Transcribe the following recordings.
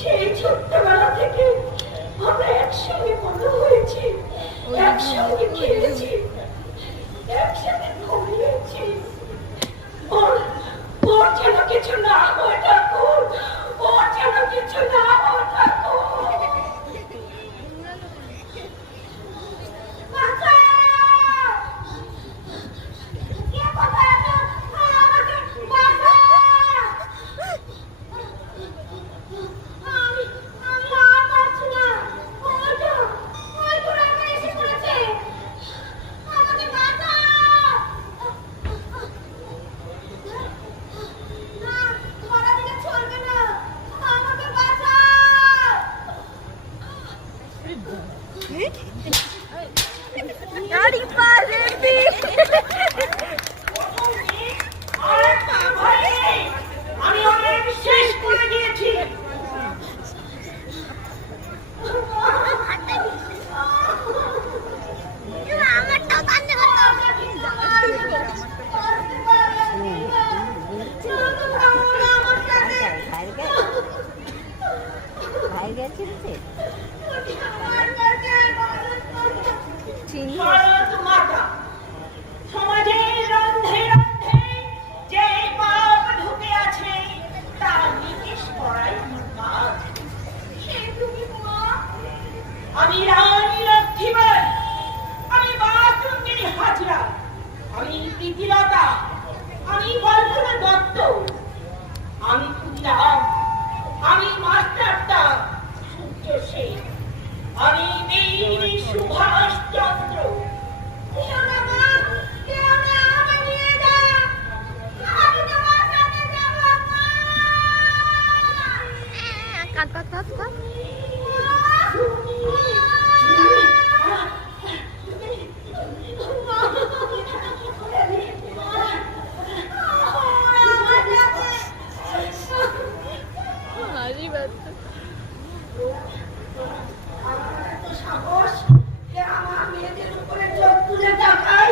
সেই ছোট্টবেলা থেকে আমরা একসঙ্গে বড় হয়েছি, একসঙ্গে খেলেছি, একসাথে ঘুমিয়েছি। ওর যেন কিছু না হয় ঠাকুর, ওর যেন কিছু না হয় ঠাকুর। আমি অনেক শেষ করে দিয়েছি। সমাজের রন্ধে রন্ধে যে পাপ ঢুকে আছে তা নিকেশ করাই কাজ। আমি রানী লক্ষ্মীবাই, আমি বাথরুমের হাজরা, আমি প্রীতিলতা, আমি কল্পনা দত্ত, আমি ক্ষুদিরাম, আমি মাস্টারদা সূর্য সেন, আমি বীর সুভাষ চন্দ্র। আমার মেয়েদের উপরে চোখ তুলে তাকাই,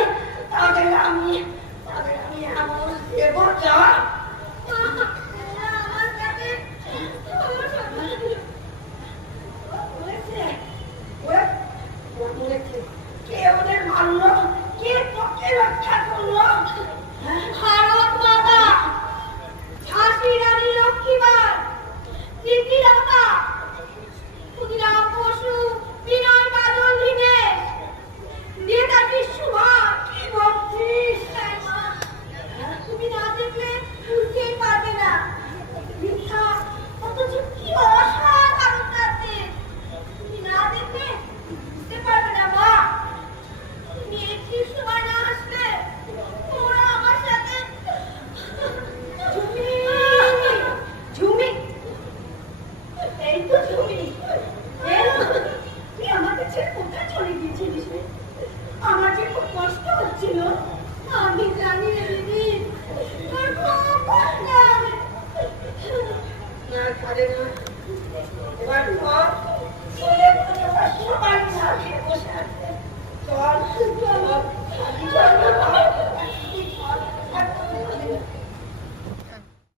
তাদের আমি এমন দেব যা কে ওদের মানলো, কে তোকে রক্ষা করলো? ভারত মাতা, ঝাঁসি রানী লক্ষ্মীবাই, প্রীতিলতা, ক্ষুদিরাম বসু, বিনয় বাদল দীনেশ, নেতাজি সুভাষ। কি বলছিস? তুমি না দেখলে বুঝতেই পারবে না মিথ্যা অথচ কি অসাধারণ লাগছে। তুমি না দেখলে বুঝতে পারবে না মা। তুমি একটু সময় না আসলে তোরা আমার সাথে ঝুমি ঝুমি, এই তো ঝুমি, তুই আমাকে ছেড়ে কোথায় চলে গিয়েছিলিস? আমার যে খুব কষ্ট হচ্ছিল। আমি জানি রে দিদি, তোর খুব কষ্ট হবে।